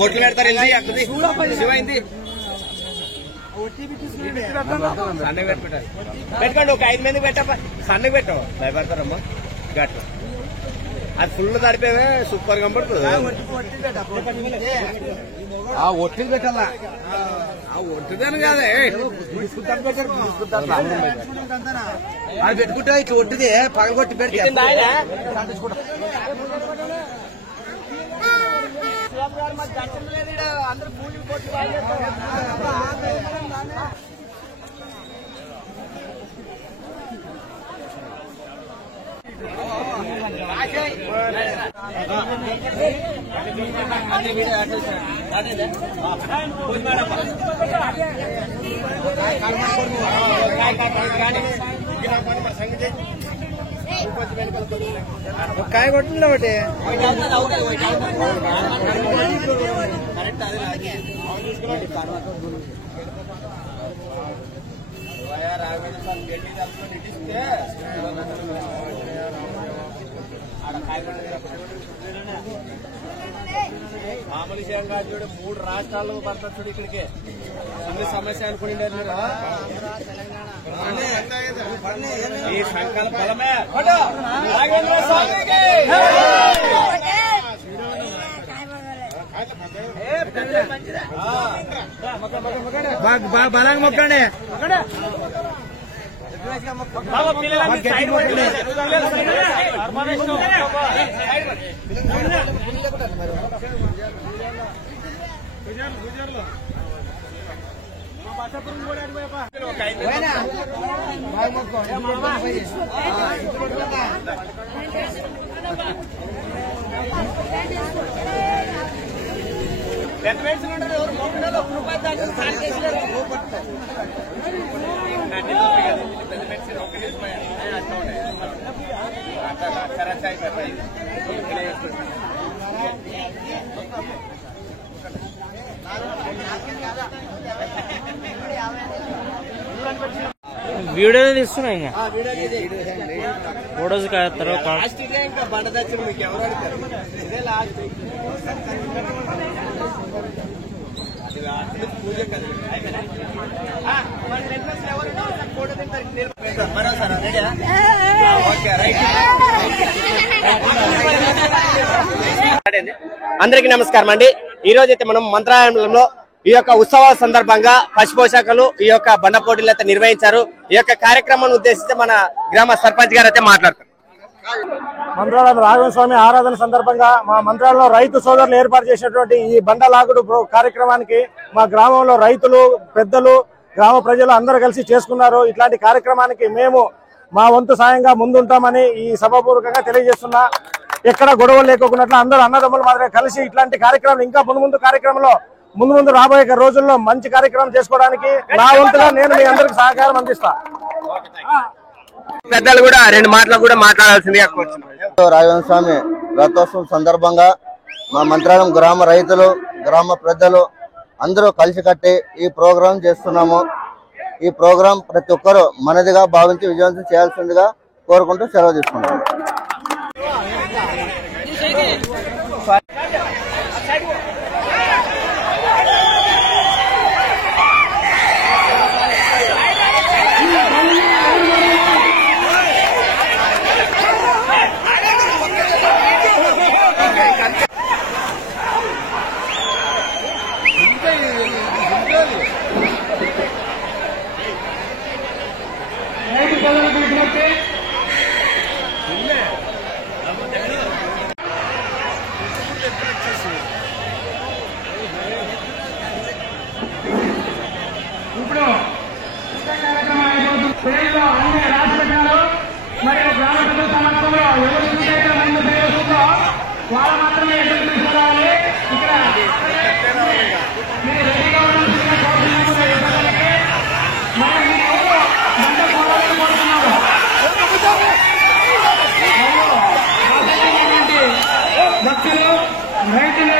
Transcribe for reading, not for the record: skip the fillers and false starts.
బొట్లు పెడతారు వెళ్ళి అక్కడి శివైంది సన్నగా పెట్టుకుంటారు పెట్టుకోండి ఒక 5 మంది పెట్ట సన్నగా పెట్టావు భయపడతారమ్మా గట్టు అది ఫుల్ తడిపేవే సూపర్ కనపడుతుంది ఒట్టిది పెట్టాలా ఒట్టిదని కాదే అది పెట్టుకుంటా ఇట్లా ఒట్టిది పగలగొట్టి పెట్టి అందరూ పూలు కొట్టి కాయ కొట్టింది ఒకటి కరెక్ట్ అది మామూలు విషయం కాదు చూడు 3 రాష్ట్రాల్లో పడతారు చూడు ఇక్కడికి అన్ని సమస్య అనుకుని ఈ సంకల్ప బలమే నాగేంద్ర స్వామికి బలంగా మొక్కండి వీడియో తీస్తున్నా ఇంకా ఫోటోస్ కాస్తారు ఇంకా బండ తెచ్చిన మీకు ఎవరు అడుగుతారు ఇదే లాస్ట్ పూజ ఫోటో అందరికీ నమస్కారం అండి. ఈ రోజు అయితే మనం మంత్రాలయంలో ఈ యొక్క ఉత్సవాల సందర్భంగా పశుపోషకులు ఈ యొక్క బండ పోటీలు అయితే నిర్వహించారు. ఈ యొక్క కార్యక్రమాన్ని ఉద్దేశించి మన గ్రామ సర్పంచ్ గారు అయితే మాట్లాడతారు. మంత్రాలయం రాఘవేంద్ర స్వామి ఆరాధన సందర్భంగా మా మంత్రాలయంలో రైతు సోదరులు ఏర్పాటు చేసినటువంటి ఈ బండలాగుడు కార్యక్రమానికి మా గ్రామంలో రైతులు పెద్దలు గ్రామ ప్రజలు అందరూ కలిసి చేసుకున్నారు. ఇట్లాంటి కార్యక్రమానికి మేము మా వంతు సాయంగా ముందుంటామని ఈ సభాపూర్వకంగా తెలియజేస్తున్నా. ఎక్కడ గొడవలు లేకోకున్నట్లు అందరూ అన్నదమ్ములు మాదిరిగా కలిసి ఇట్లాంటి కార్యక్రమం ఇంకా ముందు కార్యక్రమంలో ముందు రాబోయే రోజుల్లో మంచి కార్యక్రమం చేసుకోవడానికి నా వంతుగా నేను మీ అందరికి సహకారం అందిస్తా. పెద్దలు కూడా 2 మాటలు కూడా మాట్లాడాల్సిందిగా కోరుతున్నాను. రాఘవేంద్ర స్వామి రథోత్సవం సందర్భంగా మా మంత్రాలయం గ్రామ రైతులు గ్రామ ప్రజలు అందరూ కలిసి కట్టి ఈ ప్రోగ్రాం చేస్తున్నాము. ఈ ప్రోగ్రాం ప్రతి ఒక్కరూ మనదిగా భావించి విజయవంతం చేయాల్సిందిగా కోరుకుంటూ సెలవు తీసుకుంటాము. ఇప్పుడు శ్రేణిలో అన్ని రాష్ట్రాలు మరియు గ్రామ ప్రజల సమక్షంలో ఎవరు ముందు దేశంలో వాళ్ళు మాత్రమే ఎదురు తీసుకోవాలి. ఇక్కడ మీరు రెడీగా భక్తులు రైతులు